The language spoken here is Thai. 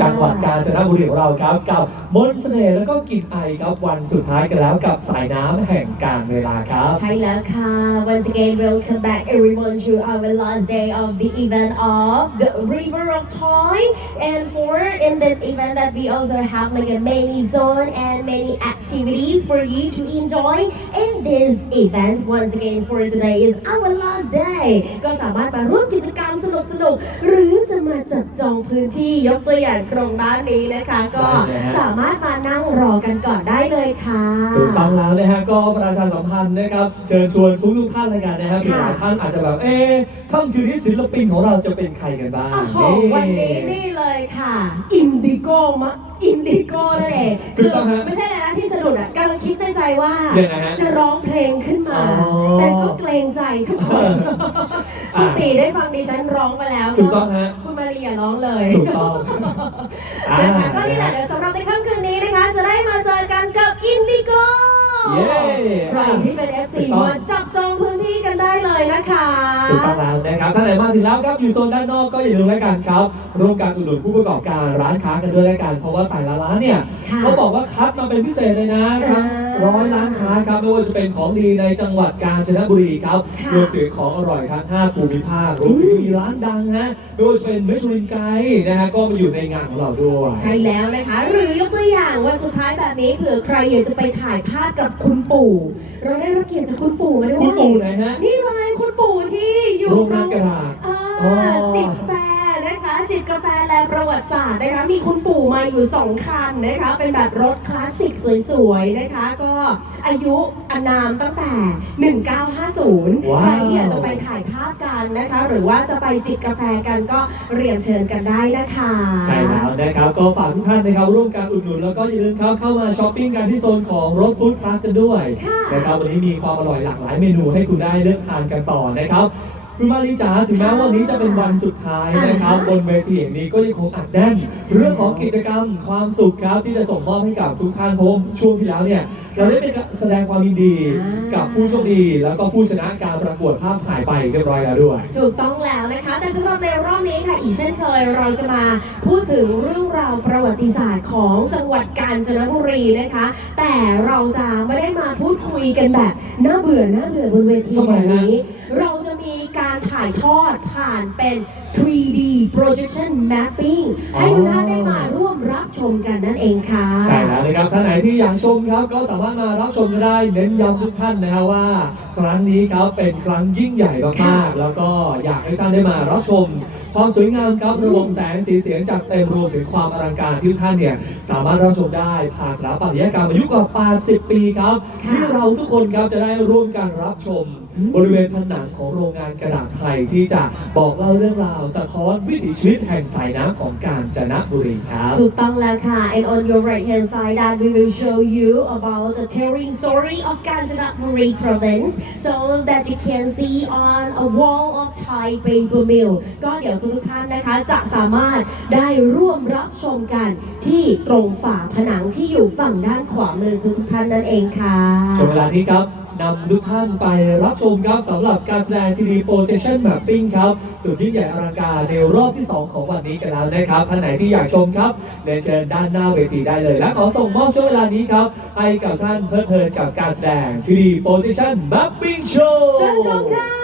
จังหวัดกาญจนบุรีของเราครับกับมนต์เสน่ห์แล้วก็กลิ่นไอครับวันสุดท้ายกันแล้วกับสายน้ำแห่งการเวลาครับ ใช่แล้วค่ะ Once again welcome back everyone to our last day of the event of the River of Toy and for in this event that we also have like a many zone and many activities for you to enjoy in this event once again for today is our last day ก็สามารถมาร่วมกิจกรรมสนุกสนุกๆหรือจะมาจับจองพื้นที่ยกตัวอย่างตรงด้านนี้นะคะ ก็ได้เลยฮะ สามารถมานั่งรอกันก่อนได้เลยค่ะ ถูกต้องแล้วนะฮะก็ประชาสัมพันธ์นะครับเชิญชวนทุกทุกๆท่านเลยกันนะฮะมีหลายท่านอาจจะแบบเอ๊ะค่ำคืนนี้ศิลปินของเราจะเป็นใครกันบ้าง โอ้โหวันนี้นี่เลยค่ะ อินดิโก้มะ อินดิโก้นั่นเองถูกต้องฮะไม่ใช่อะไรนะที่สะดุดอะกำลังคิดในใจว่า ยังไงฮะจะร้องเพลงขึ้นมา อ๋อแต่ก็เกรงใจทุกคนอะ คุณตีได้ฟังดิฉันร้องไปแล้วถูกต้องฮะ คุณมารีอย่าร้องเลยถูกต้องอ่านะคะก็นี่แหละเดี๋ยวสำหรับในค่ำคืนนี้นะคะ จะได้มาเจอกันกับอินดิโก้ เย้ ใครที่เป็น FC ถูกต้อง มาจับจองพื้นที่กัน ได้เลยนะคะ ถูกต้องแล้วนะครับท่านไหนมาถึงแล้วครับอยู่โซนด้านนอกก็อย่าลืมแล้วกันครับร่วมการอุดหนุนผู้ประกอบการร้านค้ากันด้วยแล้วกันเพราะว่าแต่ละร้านเนี่ยค่ะ เขาบอกว่าคัดมาเป็นพิเศษเลยนะทั้ง อ่า ร้อยร้านค้าครับไม่ว่าจะเป็นของดีในจังหวัดกาญจนบุรีครับค่ะรวมถึงของอร่อยทั้ง5ภูมิภาครวมถึงมีร้านดังฮะไม่ว่าจะเป็นมิชลินไกด์นะฮะก็มาอยู่ในงานของเราด้วย ใช่แล้วนะคะ หรือยกตัวอย่างวันสุดท้ายแบบนี้เผื่อใครอยากจะไปถ่ายภาพกับคุณปู่ เราได้รับเกียรติจากคุณปู่มาด้วยคุณปู่ไหนฮะ นี่เลยคุณปู่ที่อยู่โรงงานกระดาษอ่าอ๋อ จิบกาแฟ นะคะจิบกาแฟและประวัติศาสตร์นะคะมีคุณปู่มาอยู่สองคันนะคะเป็นแบบรถคลาสสิกสวยๆนะคะ ก็อายุอานามตั้งแต่ 1950 ว้าว ใครที่อยากจะไปถ่ายภาพกันนะคะ หรือว่าจะไปจิบกาแฟกันก็เรียนเชิญกันได้นะคะใช่แล้วนะครับก็ฝากทุกท่านนะครับร่วมการอุดหนุนแล้วก็อย่าลืมครับเข้ามาช้อปปิ้งกันที่โซนของรถฟู้ดทรัคกันด้วยค่ะ นะครับวันนี้มีความอร่อยหลากหลายเมนูให้คุณได้เลือกทานกันต่อนะครับ คุณมารีจ๋าถึงแม้วันนี้จะเป็นวันสุดท้ายนะครับอ่าฮะบนเวทีแห่งนี้ก็ยังคงอัดแน่น เรื่องของกิจกรรมความสุขครับที่จะส่งมอบให้กับทุกท่านเพราะว่าช่วงที่แล้วเนี่ยเราได้ไปแสดงความยินดีอ่ากักับผู้โชคดี แล้วก็ผู้ชนะการประกวดภาพถ่ายไปเรียบร้อยแล้วด้วย ถูกต้องแล้วนะคะ แต่สำหรับในรอบนี้ค่ะ อีกเช่นเคยเราจะมาพูดถึงเรื่องราวประวัติศาสตร์ของจังหวัดกาญจนบุรีนะคะ แต่เราจะไม่ได้มาพูดคุยกันแบบน่าเบื่อน่าเบื่อบนเวทีทำไมแบบฮะนี้เราจะมีการ ถ่ายทอดผ่านเป็น 3D projection mapping ให้ทุกท่านได้มาร่วมรับชมกันนั่นเองค่ะ ใช่แล้วนะครับท่านไหนที่อยากชมครับก็สามารถมารับชมกันได้เน้นย้ำทุกท่านนะครับว่า ครั้งนี้ครับเป็นครั้งยิ่งใหญ่มากๆแล้วก็อยากให้ท่านได้มารับชม ความสวยงามครับระบบแสงสีเสียงจากเต็มรวมถึงความอลังการที่ทุกท่านเนี่ยสามารถรับชมได้ผ่านสถาปัตยกรรมอายุกว่า80ปีครับค่ะที่เราทุกคนครับจะได้ร่วมกันรับชมอืม บริเวณผนังของโรงงานกระดาษไทยที่จะบอกเล่าเรื่องราวสะท้อนวิถีชีวิตแห่งสายน้ำของกาญจนบุรีครับ ถูกต้องแล้วค่ะ and on your right hand side that we will show you about the telling story of Kanchanaburi province so that you can see on a wall of Thai paper mill ก็เดี๋ยวทุกๆท่านนะคะจะสามารถได้ร่วมรับชมกันที่ตรงฝาผนังที่อยู่ฝั่งด้านขวามือทุกๆท่านนั่นเองค่ะช่วงเวลานี้ครับ นำทุกท่านไปรับชมครับสำหรับการแสดง 3D projection mapping ครับสุดยิ่งใหญ่อลังการในรอบที่ 2 ของวันนี้กันแล้วนะครับท่านไหนที่อยากชมครับเรียนเชิญด้านหน้าเวทีได้เลย และขอส่งมอบช่วงเวลานี้ครับ ให้กับท่านเพลิดเพลินกับการแสดง 3D projection mapping show เชิญชมค่ะ